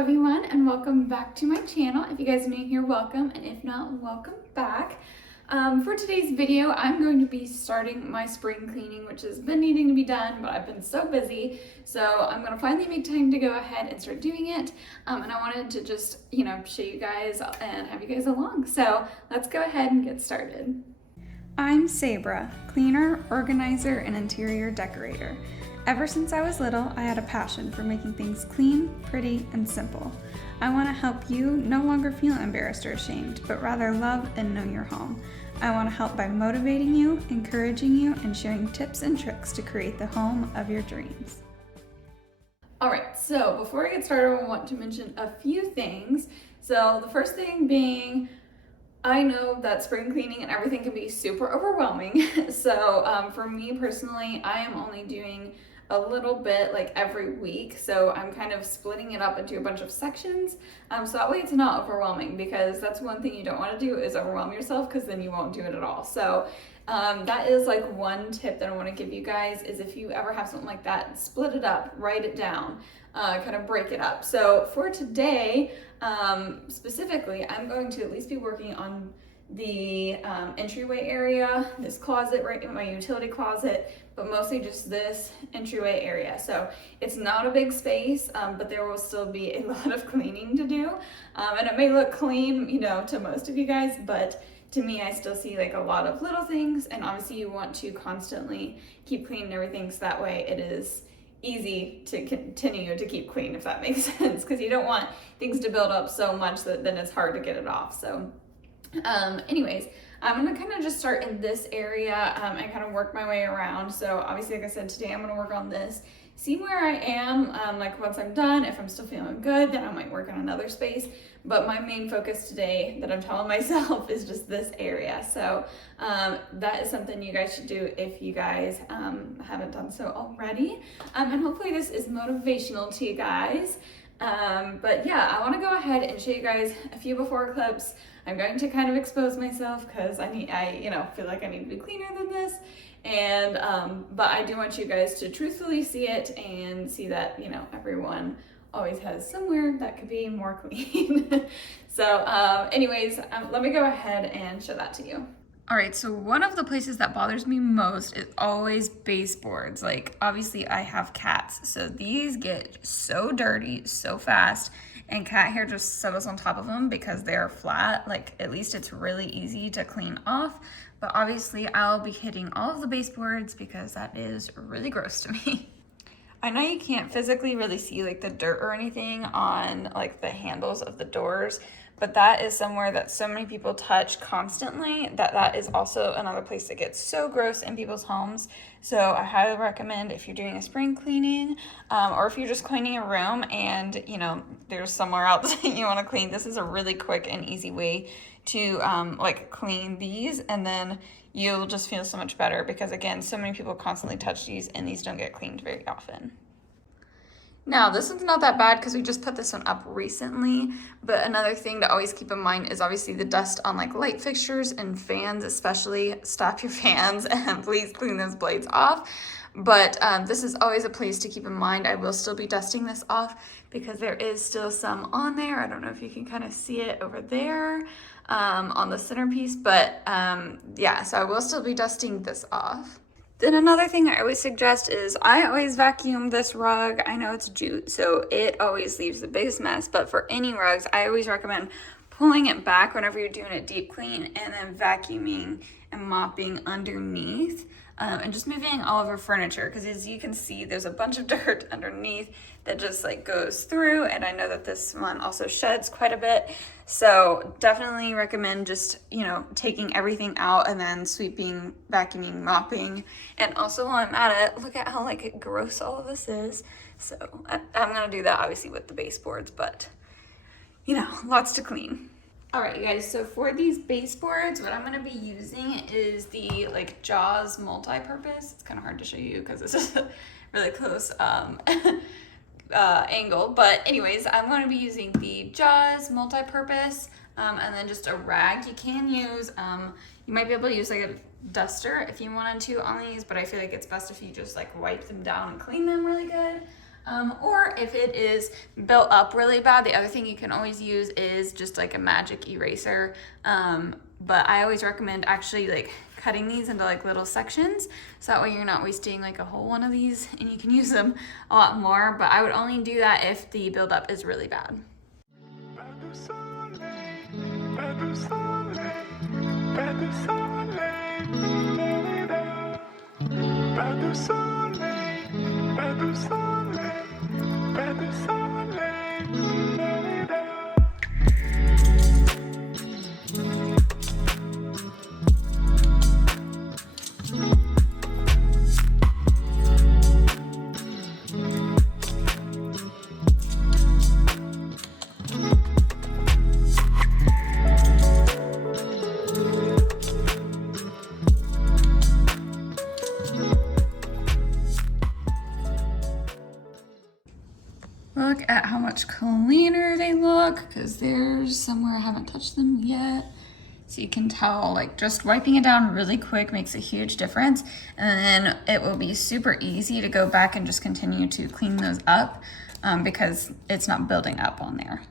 everyone, and welcome back to my channel. If you guys are new here, welcome, and if not, welcome back. For today's video, I'm going to be starting my spring cleaning, which has been needing to be done, but I've been so busy, so I'm going to finally make time to go ahead and start doing it. And I wanted to just, show you guys and have you guys along. So let's go ahead and get started. I'm Sabra, cleaner, organizer, and interior decorator. Ever since I was little, I had a passion for making things clean, pretty, and simple. I want to help you no longer feel embarrassed or ashamed, but rather love and know your home. I want to help by motivating you, encouraging you, and sharing tips and tricks to create the home of your dreams. Alright, so before I get started, I want to mention a few things. So the first thing being, I know that spring cleaning and everything can be super overwhelming. So for me personally, I am only doing a little bit like every week. So I'm kind of splitting it up into a bunch of sections. So that way it's not overwhelming, because that's one thing you don't want to do is overwhelm yourself, because then you won't do it at all. So that is like one tip that I want to give you guys, is if you ever have something like that, split it up, write it down, kind of break it up. So for today, specifically, I'm going to at least be working on the entryway area, this closet right in my utility closet, but mostly just this entryway area. So it's not a big space, but there will still be a lot of cleaning to do. And it may look clean, to most of you guys, but to me, I still see like a lot of little things, and obviously you want to constantly keep cleaning everything, so that way it is easy to continue to keep clean, if that makes sense, because you don't want things to build up so much that then it's hard to get it off. So anyways, I'm gonna kind of just start in this area and kind of work my way around. So obviously, like I said, today I'm gonna work on this, see where I am, like once I'm done. If I'm still feeling good, then I might work on another space. But my main focus today, that I'm telling myself, is just this area. So that is something you guys should do if you guys haven't done so already. And hopefully this is motivational to you guys. But yeah, I want to go ahead and show you guys a few before clips. I'm going to kind of expose myself, because I feel like I need to be cleaner than this. And but I do want you guys to truthfully see it and see that everyone always has somewhere that could be more clean. So anyways, let me go ahead and show that to you. All right, so one of the places that bothers me most is always baseboards. Like, obviously I have cats, so these get so dirty so fast, and cat hair just settles on top of them because they're flat. Like, at least it's really easy to clean off, but obviously I'll be hitting all of the baseboards because that is really gross to me. I know you can't physically really see like the dirt or anything on like the handles of the doors, but that is somewhere that so many people touch constantly that is also another place that gets so gross in people's homes. So I highly recommend, if you're doing a spring cleaning, or if you're just cleaning a room and there's somewhere else that you want to clean, this is a really quick and easy way to like clean these, and then you'll just feel so much better, because again, so many people constantly touch these and these don't get cleaned very often. Now, this one's not that bad because we just put this one up recently, but another thing to always keep in mind is obviously the dust on like light fixtures and fans especially. Stop your fans and please clean those blades off. But this is always a place to keep in mind. I will still be dusting this off because there is still some on there. I don't know if you can kind of see it over there on the centerpiece, but yeah, so I will still be dusting this off. Then another thing I always suggest is I always vacuum this rug. I know it's jute, so it always leaves the biggest mess, but for any rugs, I always recommend pulling it back whenever you're doing a deep clean, and then vacuuming and mopping underneath, and just moving all of our furniture, because as you can see, there's a bunch of dirt underneath that just like goes through, and I know that this one also sheds quite a bit. So definitely recommend just, taking everything out and then sweeping, vacuuming, mopping. And also while I'm at it, look at how like gross all of this is. So I'm gonna do that obviously with the baseboards, but lots to clean. All right, you guys, so for these baseboards, what I'm gonna be using is the like Jaws multi-purpose. It's kind of hard to show you because it's just a really close angle, but anyways, I'm going to be using the Jaws multi-purpose, and then just a rag. You can use, you might be able to use like a duster if you wanted to on these, but I feel like it's best if you just like wipe them down and clean them really good. Or if it is built up really bad, the other thing you can always use is just like a magic eraser. But I always recommend actually like cutting these into like little sections, so that way you're not wasting like a whole one of these and you can use them a lot more. But I would only do that if the buildup is really bad. Look at how much cleaner they look, because there's somewhere I haven't touched them yet. So you can tell, like, just wiping it down really quick makes a huge difference. And then it will be super easy to go back and just continue to clean those up because it's not building up on there.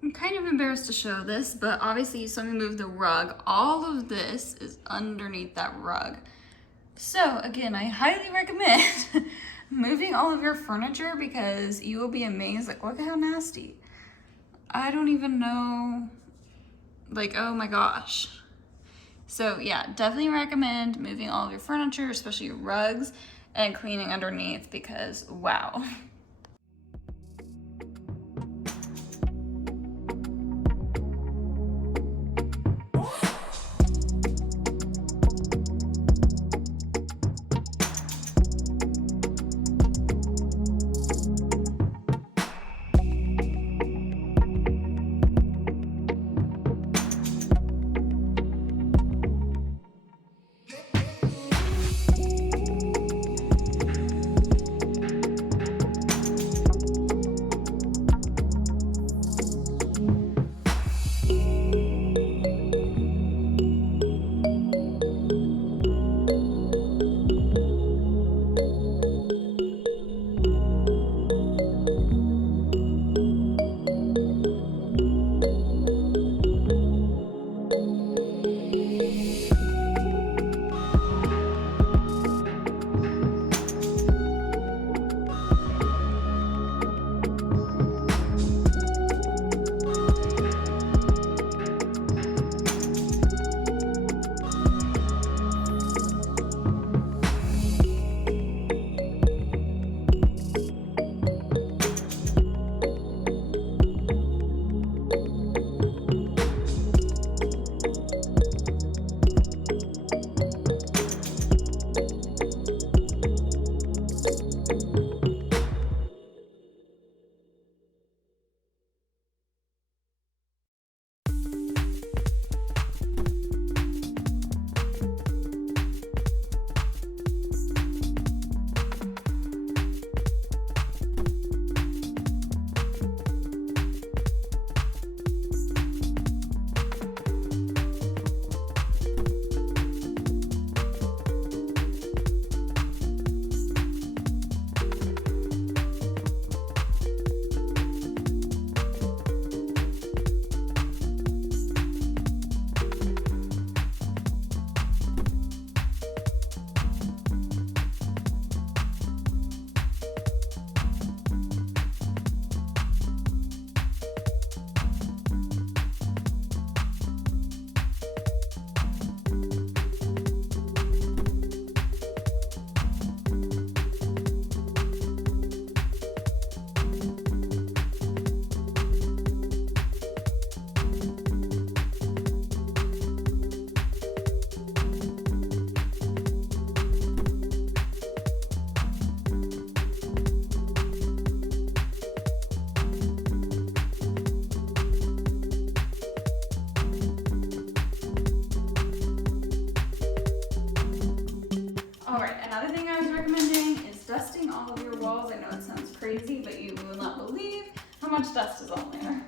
I'm kind of embarrassed to show this, but obviously you saw me move the rug. All of this is underneath that rug. So again, I highly recommend moving all of your furniture because you will be amazed. Like, look at how nasty. I don't even know Like, oh my gosh. So yeah, definitely recommend moving all of your furniture, especially your rugs, and cleaning underneath because wow. Another thing I was recommending is dusting all of your walls. I know it sounds crazy, but you will not believe how much dust is on there.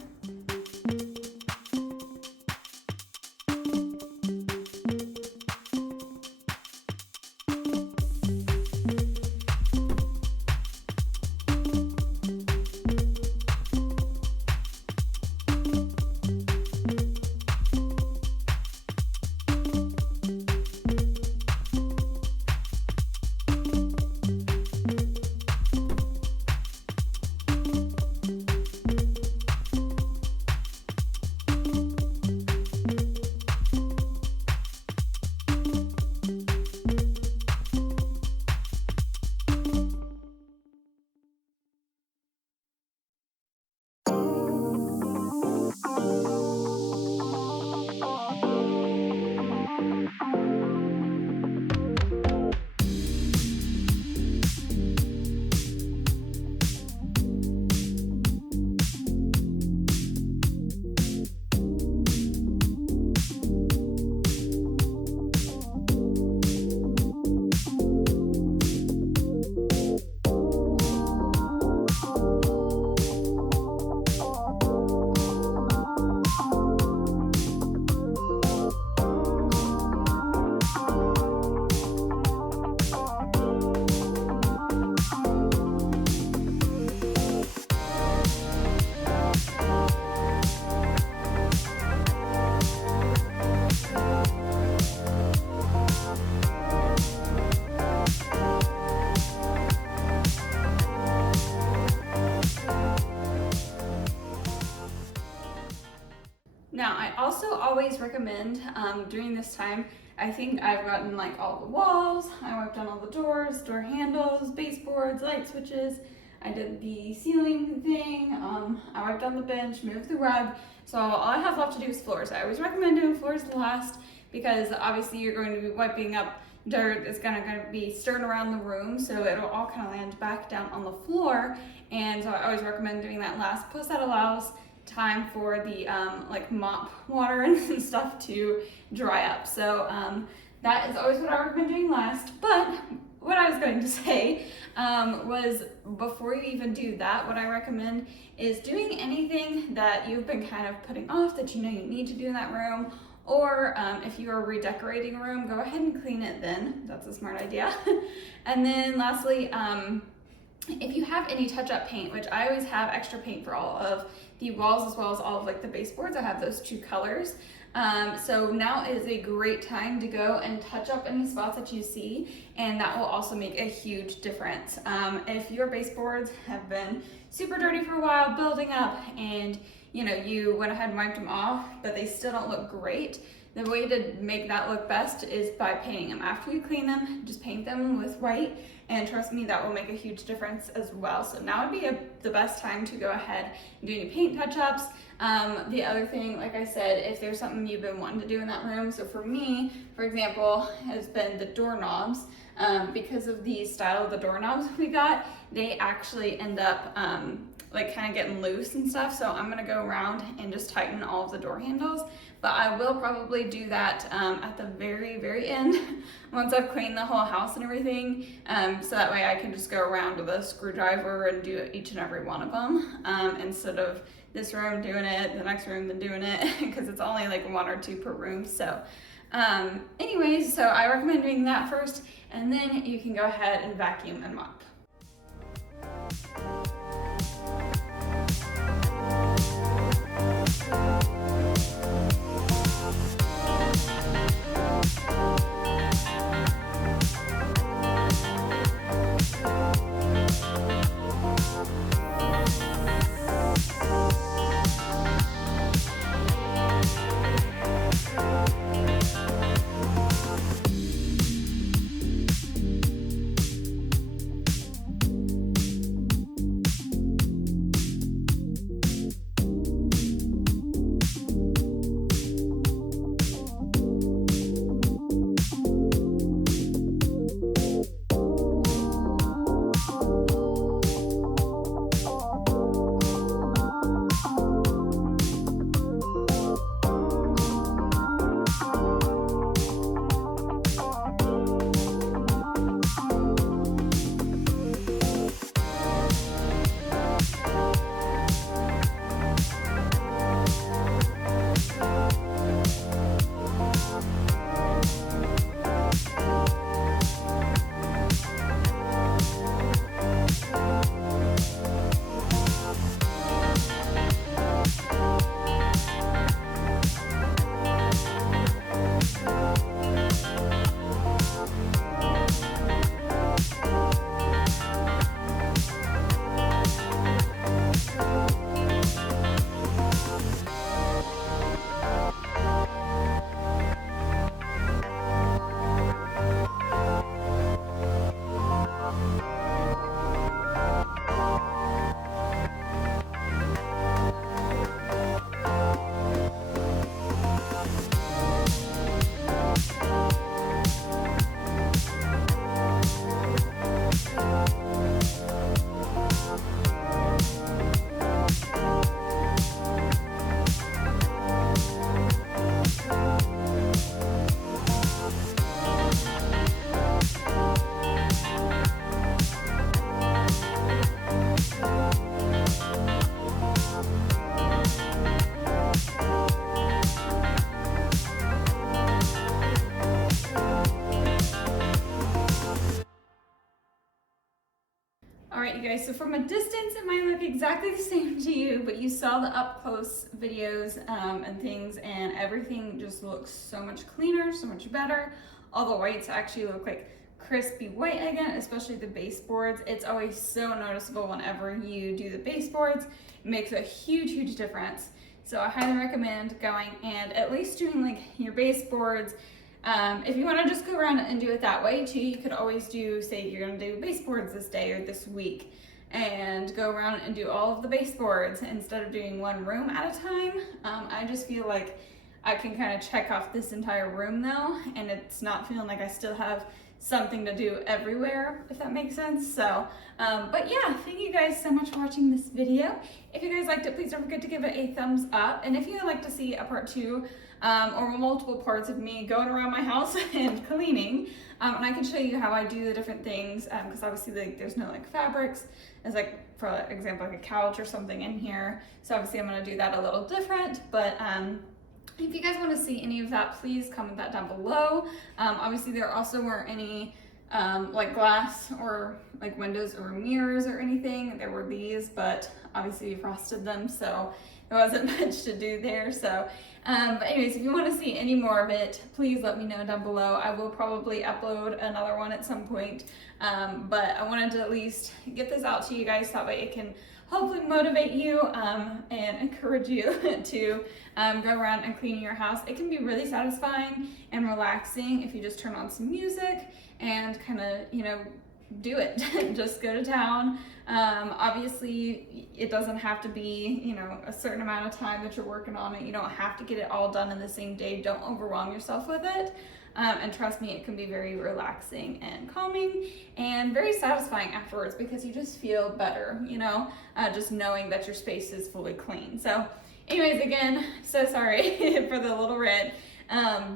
recommend during this time, I think I've gotten like all the walls, I wiped down all the doors, door handles, baseboards, light switches. I did the ceiling thing, I wiped down the bench, moved the rug. So all I have left to do is floors. I always recommend doing floors last because obviously you're going to be wiping up dirt. It's gonna be stirred around the room, so it'll all kind of land back down on the floor. And so I always recommend doing that last. Plus that allows time for the like mop water and stuff to dry up. So that is always what I recommend doing last. But what I was going to say was before you even do that, what I recommend is doing anything that you've been kind of putting off that you know you need to do in that room. Or if you are redecorating a room, go ahead and clean it then. That's a smart idea. And then lastly, if you have any touch-up paint, which I always have extra paint for all of the walls as well as all of like the baseboards, I have those 2 colors. So now is a great time to go and touch up any spots that you see, and that will also make a huge difference. If your baseboards have been super dirty for a while, building up, and you went ahead and wiped them off, but they still don't look great, the way to make that look best is by painting them. After you clean them, just paint them with white, and trust me, that will make a huge difference as well. So now would be the best time to go ahead and do any paint touch-ups. The other thing, like I said, if there's something you've been wanting to do in that room, so for me, for example, has been the doorknobs. Because of the style of the doorknobs we got, they actually end up like kind of getting loose and stuff. So I'm gonna go around and just tighten all of the door handles. But I will probably do that at the very, very end once I've cleaned the whole house and everything. So that way I can just go around with a screwdriver and do each and every one of them instead of this room doing it, the next room then doing it, because it's only like 1 or 2 per room. So anyways, so I recommend doing that first, and then you can go ahead and vacuum and mop. Alright you guys, so from a distance it might look exactly the same to you, but you saw the up close videos and things, and everything just looks so much cleaner, so much better. All the whites actually look like crispy white again, especially the baseboards. It's always so noticeable whenever you do the baseboards. It makes a huge difference. So I highly recommend going and at least doing like your baseboards. If you want to just go around and do it that way too, you could always do, say you're going to do baseboards this day or this week, and go around and do all of the baseboards instead of doing one room at a time. I just feel like I can kind of check off this entire room though, and it's not feeling like I still have something to do everywhere, if that makes sense. So, but yeah, thank you guys so much for watching this video. If you guys liked it, please don't forget to give it a thumbs up. And if you would like to see a part 2 or multiple parts of me going around my house and cleaning, and I can show you how I do the different things, because obviously there's no like fabrics. There's like, for example, like a couch or something in here. So obviously I'm gonna do that a little different, but if you guys want to see any of that, please comment that down below. Obviously there also weren't any like glass or like windows or mirrors or anything. There were these, but obviously we frosted them, so there wasn't much to do there. So, but anyways, if you want to see any more of it, please let me know down below. I will probably upload another one at some point, but I wanted to at least get this out to you guys, that way it can hopefully motivate you and encourage you to go around and clean your house. It can be really satisfying and relaxing if you just turn on some music and kind of, you know, do it. Just go to town. Obviously it doesn't have to be, you know, a certain amount of time that you're working on it. You don't have to get it all done in the same day. Don't overwhelm yourself with it. And trust me, it can be very relaxing and calming and very satisfying afterwards, because you just feel better, you know, just knowing that your space is fully clean. So anyways, again, so sorry for the little rant,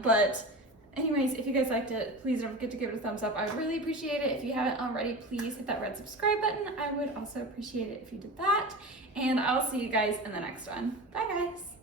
but anyways, if you guys liked it, please don't forget to give it a thumbs up. I would really appreciate it. If you haven't already, please hit that red subscribe button. I would also appreciate it if you did that, and I'll see you guys in the next one. Bye guys.